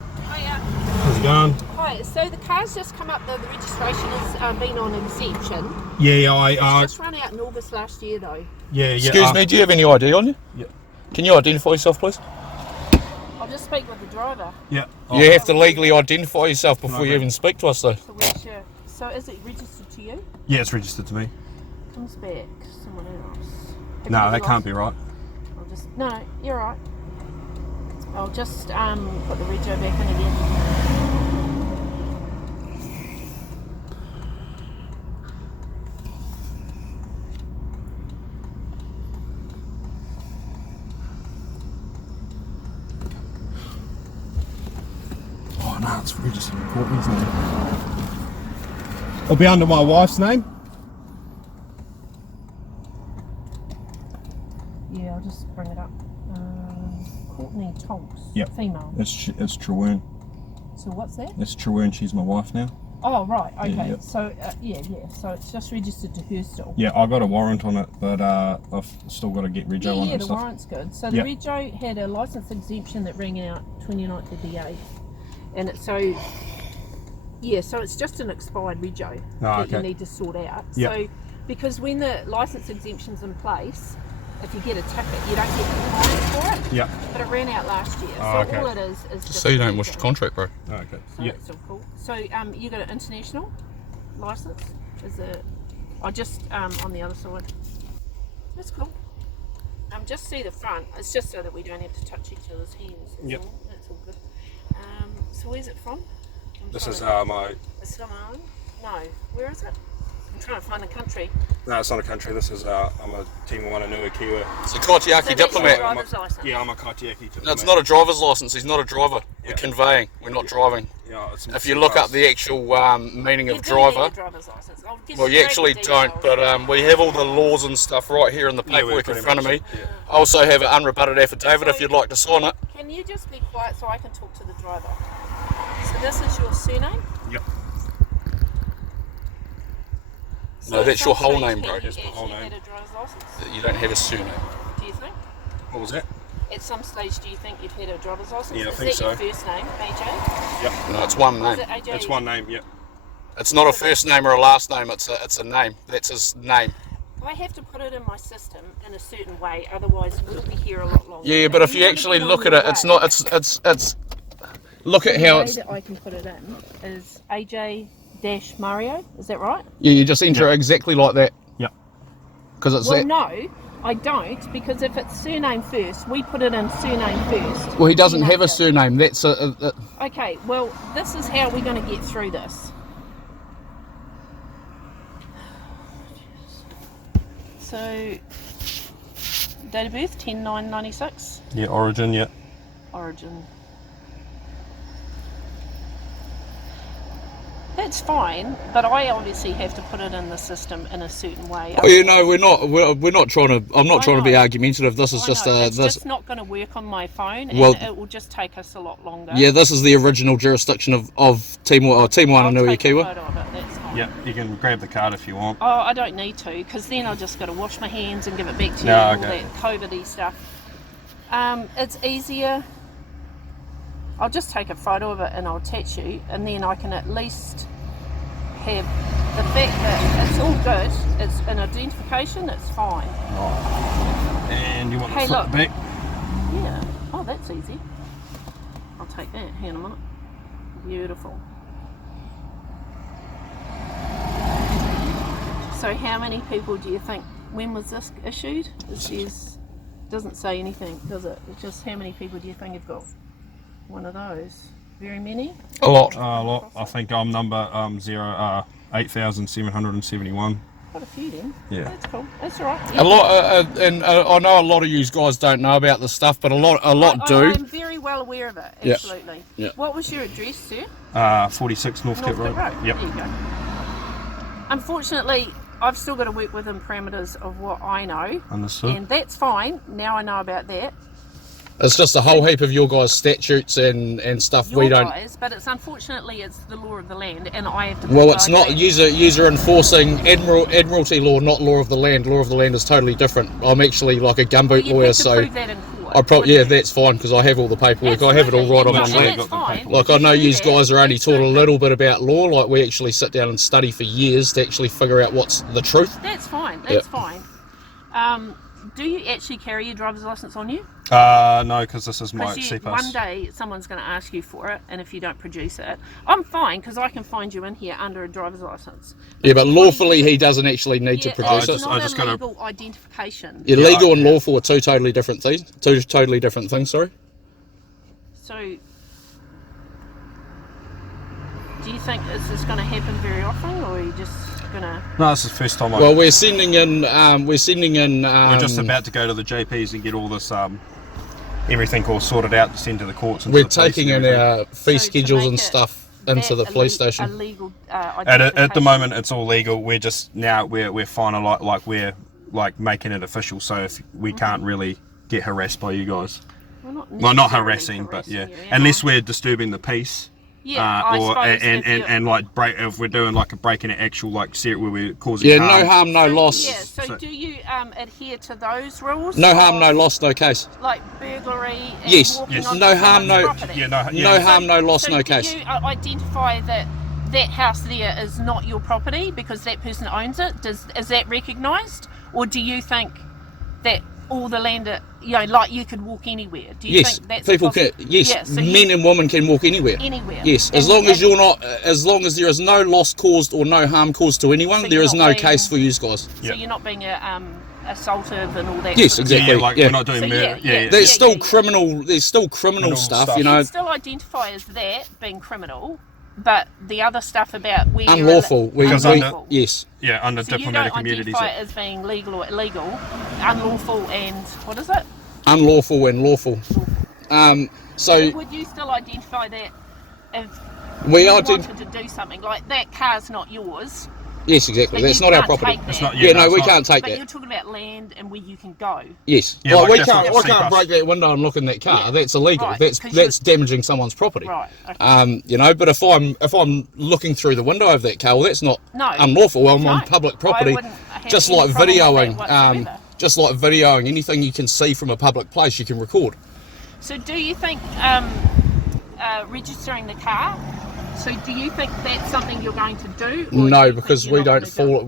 How's it going? Hi, so the car's just come up, the registration has been on exemption. Yeah, It's just run out in August last year though. Yeah. Excuse me, do you have any ID on you? Yeah. Can you identify yourself, please? I'll just speak with the driver. Yeah. You have to legally identify yourself before you even speak to us, though. So we're sure. So is it registered to you? Yeah, it's registered to me. Comes back someone else. Have No, you that lost- can't be right. I'll just no, you're right. I'll just put the rego back in again. Oh no, it's registered in Courtney's name. It'll be under my wife's name. Yeah, I'll just bring it up. Courtney Tonks. Yep. Female. It's Trewern. So what's that? It's Trewern. She's my wife now. Oh right, okay. Yeah. So yeah. So it's just registered to her still. Yeah, I got a warrant on it, but I've still got to get rego on it Yeah, and the stuff. warrant's good. So the rego had a licence exemption that rang out 29th of the 8th, and it's so it's just an expired rego that you need to sort out. Yep. So because when the licence exemption's in place, if you get a ticket, you don't get compliance for it. Yeah. But it ran out last year, so all it is just So you don't a wish rego. to contract, bro. Okay. So that's all cool. So you got an international license? Is it? I just on the other side. That's cool. Just see the front. It's just so that we don't have to touch each other's hands. That's all. That's all good. So where's it from? This is my. It's Samoan? No. Where is it? I'm trying to find the country. No, it's not a country. This is I'm a Te-Moananui-a-Kiwa. It's a Kaitiaki So that's your diplomat. driver's license. Yeah, I'm a Kaitiaki diplomat. No, it's not a driver's license. He's not a driver. Yeah. We're conveying. We're not driving. Yeah, it's If you look up the actual meaning You of do need a driver, driver's license. I'll just well, you grab actually the don't, details. but we have all the laws and stuff right here in the Yeah, we paperwork in pretty front of me. much, yeah. I also have an unrebutted affidavit if you'd like to sign it. Can you just be quiet so I can talk to the driver? So this is your surname? Yep. No, that's your whole name, bro. That's my whole name. Had a driver's license? You don't have a surname. Do you think? What was that? At some stage, do you think you've had a driver's license? Yeah, I is think that your so. first name, AJ? Yep. No, it's one Is name. it AJ? It's one name. Yep. It's not a first name or a last name. It's a name. That's his name. I have to put it in my system in a certain way, otherwise we'll be here a lot longer. Yeah, but if you actually look at it, it's not. It's. Look at how the way it's. that I can put it in is AJ-Mario. Is that right? Yeah, you just enter it exactly like that. Yep. Because it's Well, that. no, I don't, because if it's surname first, we put it in surname first. Well, he doesn't then have a after. surname. That's a Okay, well, this is how we're going to get through this. So, date of birth, 10/9/96. Yeah. Origin. Yeah. Origin. That's fine, but I obviously have to put it in the system in a certain way. Oh, you know, we're not trying to. I'm not I trying to be know. argumentative. This is I just know, it's this. just not going to work on my phone, and Well- it will just take us a lot longer. Yeah, this is the original jurisdiction of Te-Moananui-a-Kiwa. I'll take a photo of it, that's fine. Yeah. You can grab the card if you want. Oh, I don't need to, because then I've just got to wash my hands and give it back to you, No, and all okay. that COVID-y stuff. It's easier. I'll just take a photo of it and I'll attach you, and then I can at least have the fact that it's all good, it's an identification, it's fine. And you want Hey, to flip look. the back? Yeah. Oh, that's easy. I'll take that. Hang on a minute. Beautiful. So how many people do you think, when was this issued? It says, doesn't say anything, does it? It's just how many people do you think have got one of those? Very many? A lot. A lot. I think I'm number 8,771. Quite a few then. Yeah. That's cool. That's all right. A lot, and I know a lot of you guys don't know about this stuff, but a lot do. I'm very well aware of it, Yeah. absolutely. Yeah. What was your address, sir? 46 Northcote Northcote Road. Yep. There you go. Unfortunately, I've still got to work within parameters of what I know, Understood. and that's fine. Now I know about that. It's just a whole heap of your guys' statutes and stuff we don't. Guys, but it's unfortunately it's the law of the land, and I have to. Well, it's not user enforcing admiralty law, not law of the land. Law of the land is totally different. I'm actually like a gumboot lawyer, so prove that in court. That's fine because I have all the paperwork. I have it all right on my lap. Like I know you guys are only taught a little bit about law. Like we actually sit down and study for years to actually figure out what's the truth. That's fine. That's fine. Do you actually carry your driver's license on you? No, because this is my CPAS. One day someone's going to ask you for it, and if you don't produce it, I'm fine because I can find you in here under a driver's license. Yeah, but lawfully he doesn't actually need to produce it. It's not a legal identification. Yeah, legal and lawful are two totally different things. Sorry. So, do you think this is going to happen very often, or are you just gonna? No, this is the first time. Well, we're sending in. We're just about to go to the JPs and get all this everything all sorted out to send to the courts. And we're taking in our fee schedules and stuff into the police station. Illegal, at the moment, it's all legal. We're just now we're finalising, like we're like making it official. So if we can't really get harassed by you guys, well, not harassing, but yeah, unless we're disturbing the peace. Yeah, and like if we're doing like a breaking an actual like where we're causing harm. No harm, no loss. Yeah, so do you adhere to those rules? No harm, no loss, no case. Like burglary. And yes. On no harm, no. Property. No harm, no loss, no case. Do you identify that house there is not your property because that person owns it? Is that recognised, or do you think that all the land, like you could walk anywhere? Do you think that's people can? Yes, yeah, so men and women can walk anywhere. Anywhere. Yes, as long as there is no loss caused or no harm caused to anyone, there is no case for you guys. So you're not being assaultive and all that. Yes, exactly. We're not doing murder. There's still criminal. There's still criminal stuff. You know. You still identify as that being criminal. But the other stuff about where unlawful, yes, yeah, under so diplomatic immunities. You don't identify it as being legal or illegal, unlawful, and what is it? Unlawful and lawful. So would you still identify that if we you wanted to do something like that car's not yours? Yes, exactly. That's not our property. It's not, we can't take that. But you're talking about land and where you can go. Yes. Yeah, we can't break that window and look in that car. Yeah. That's illegal. Right, that's damaging someone's property. Right. Okay. But if I'm looking through the window of that car, well, that's not unlawful. I'm on public property. Just like videoing. Just like videoing, anything you can see from a public place, you can record. So, do you think registering the car? So do you think that's something you're going to do? Or no, because we don't fall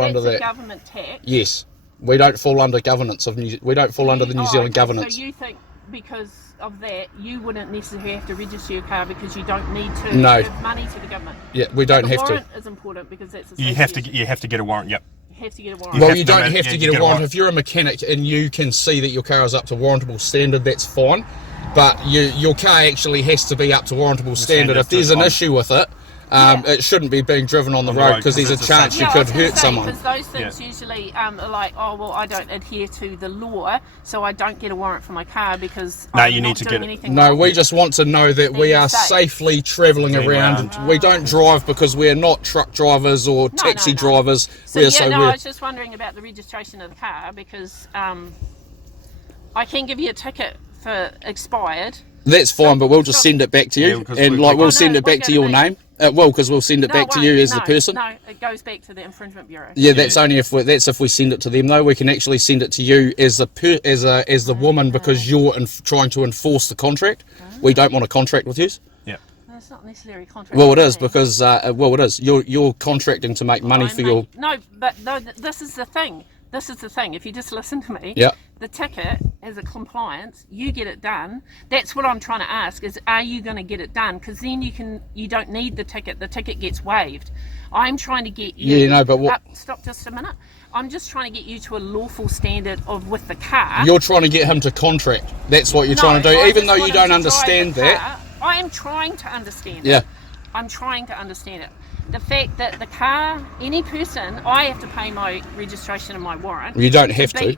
under that. Government tax. Yes, we don't fall under governance of we don't fall under the New Zealand governance. So you think because of that you wouldn't necessarily have to register your car because you don't need to give money to the government? Yeah, we don't have to. The warrant is important because that's you have to get a warrant. Yep. You have to get a warrant. Well, you don't have to get a warrant if you're a mechanic and you can see that your car is up to warrantable standard. That's fine. But your car actually has to be up to warrantable standard. If there's an issue with it, it shouldn't be being driven on the road because there's a chance you could hurt someone. Because those things usually are like, oh well, I don't adhere to the law, so I don't get a warrant for my car because I'm not doing anything wrong. We just want to know that we are safely travelling around. We don't drive because we're not truck drivers or taxi drivers. So I was just wondering about the registration of the car because I can give you a ticket for expired. That's fine, but we'll just send it back to you, and we'll send it back to your name. Because we'll send it back to you as the person. No, it goes back to the infringement bureau. Yeah, that's only if we send it to them though. We can actually send it to you as the woman because you're trying to enforce the contract. We don't want a contract with you. Yeah. That's not necessarily a contract. Well, it is because it is. You're contracting to make money for your. No, this is the thing. This is the thing. If you just listen to me, the ticket as a compliance, you get it done. That's what I'm trying to ask: is are you going to get it done? Because then you don't need the ticket. The ticket gets waived. I'm trying to get you. Yeah, no, but what? Stop just a minute. I'm just trying to get you to a lawful standard with the car. You're trying to get him to contract. That's what you're trying to do, even though you don't understand that. I am trying to understand it. Yeah. I'm trying to understand it. The fact that the car, any person, I have to pay my registration and my warrant. You don't have to.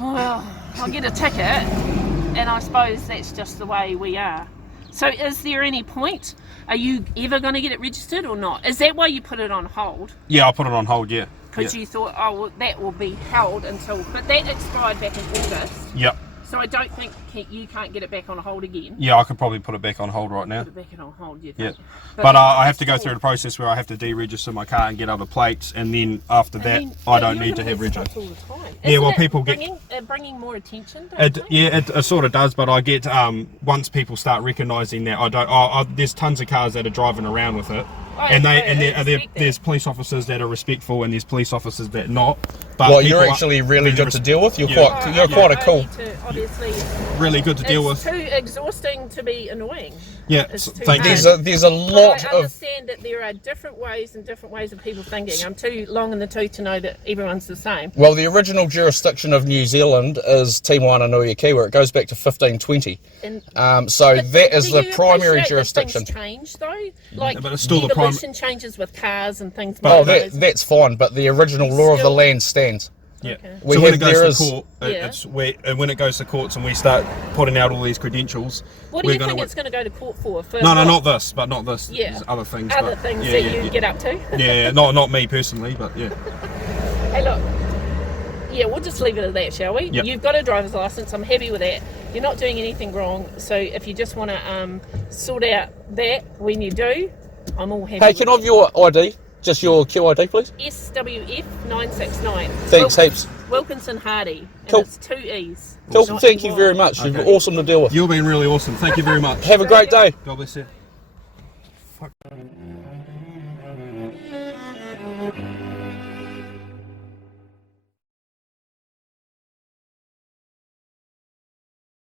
Well, I'll get a ticket, and I suppose that's just the way we are. So is there any point? Are you ever going to get it registered or not? Is that why you put it on hold? Yeah, I put it on hold, Because you thought, that will be held until... But that expired back in August. Yep. So I don't think you can't get it back on hold again. Yeah, I could probably put it back on hold right now. Put it back on hold, you Yeah, think? but I have to go through the process where I have to deregister my car and get other plates, and then after that, I don't need to have rego. Yeah, well, people get bringing more attention. it sort of does, but I get once people start recognising that I don't. There's tons of cars that are driving around with it, there's police officers that are respectful, and there's police officers that not. But well, you're actually really good to deal with. You're quite a cool. Really good to deal with. It's too exhausting to be annoying. Yeah, thank you. There's a lot I understand that there are different ways of people thinking. I'm too long in the tooth to know that everyone's the same. Well, the original jurisdiction of New Zealand is Te-Moananui-a-Kiwa. It goes back to 1520. So that is the primary jurisdiction. Things change though, like but it's still the evolution changes with cars and things. Oh, that's fine. But the original law of the land stands. Yeah. Okay. So when it goes to court, when it goes to courts and we start putting out all these credentials, what do you think it's going to go to court for? No, not this, but not this. Yeah. There's other things. Other things that you get up to. Yeah, not me personally, but yeah. Hey, look. Yeah, we'll just leave it at that, shall we? Yep. You've got a driver's license. I'm happy with that. You're not doing anything wrong. So if you just want to sort out that when you do, I'm all happy. Hey, can I have your ID? Just your QID, please. SWF 969. Thanks heaps. Wilkinson Hardy. Cool. And it's 2 E's. Cool. Thank you very much. You've been awesome to deal with. You've been really awesome. Thank you very much. Have a great day. God bless you.